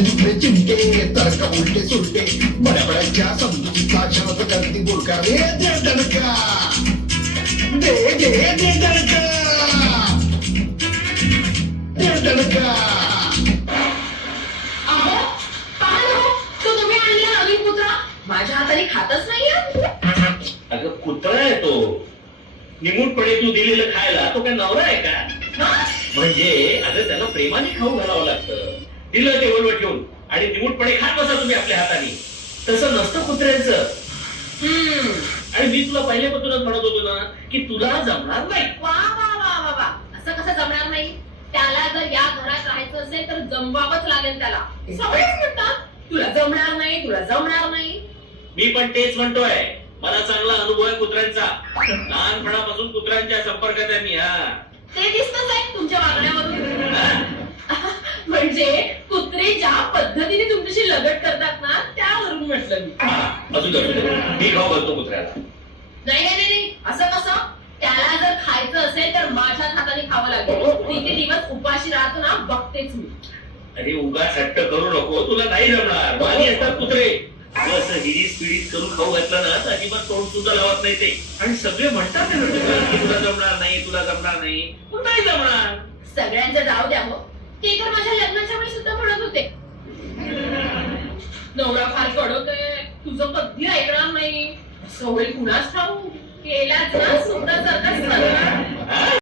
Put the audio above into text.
इकडे चिमटे तर्क उलटे सुलटे बड्या बड्याच्या समजुतीचा शरत करती बोलका दे दे दणका दे दे दे दणका दे दणका तुम्ही कुत्रा माझ्या हाताने खातच नाहीये अगं कुत्रा आहे तो. निमूटपणे तू दिलेलं खायला तो काय नवरा आहे का? म्हणजे अगं त्याला प्रेमाने खाऊ घालावं लागतं. दिलं टेबलवर ठेवून. आणि निमूटपणे खात बसा तुम्ही आपल्या हाताने. तसं नसतं कुत्र्यांचं. हम्म. आणि मी तुला पहिल्यापासूनच म्हणत होतो ना की तुला जमणार नाही. वा वा वा वा वा. असं कसं जमणार नाही? त्याला जर या घरात राहायचं असेल तर जमवावंच लागेल त्याला. सगळेच म्हणतात तुला जमणार नाही तुला जमणार नाही. मी पण तेच म्हणतोय. मला चांगला अनुभव आहे कुत्र्यांचा. लहानपणापासून कुत्र्यांच्या संपर्कात आहे मी हा. ते दिसतच आहे तुमच्या वागण्यावरून. हा? म्हणजे कुत्रे ज्या पद्धतीने तुमच्याशी लगट करतात ना त्यावरून म्हटलं मी. दे मी खाऊ घालतो कुत्र्याला. नाही नाही नाही, नाही. असं कसं? त्याला जर खायचं असेल तर माझ्याच हाताने खावं लागेल. किती दिवस उपाशी राहतो ना बघतेच मी. अरे उगा सट्ट करू नको. तुला नाही जमणार. माझी असतात कुत्रे. तू असं हिरीस पिडीस करून खाऊ घातलं ना तर अजिबात तोंड सुद्धा लावत नाही ते. आणि सगळे म्हणतात ना तुला जमणार नाही तुला जमणार नाही. पण नाही जमणार. सगळ्यांचं जाऊ द्या हो ते तर माझ्या लग्नाच्या वेळी सुद्धा म्हणत होते नवरा फार कडक आहे तुझं कधी ऐकणार नाही. सवय कुणाच ठाऊ केलाच ना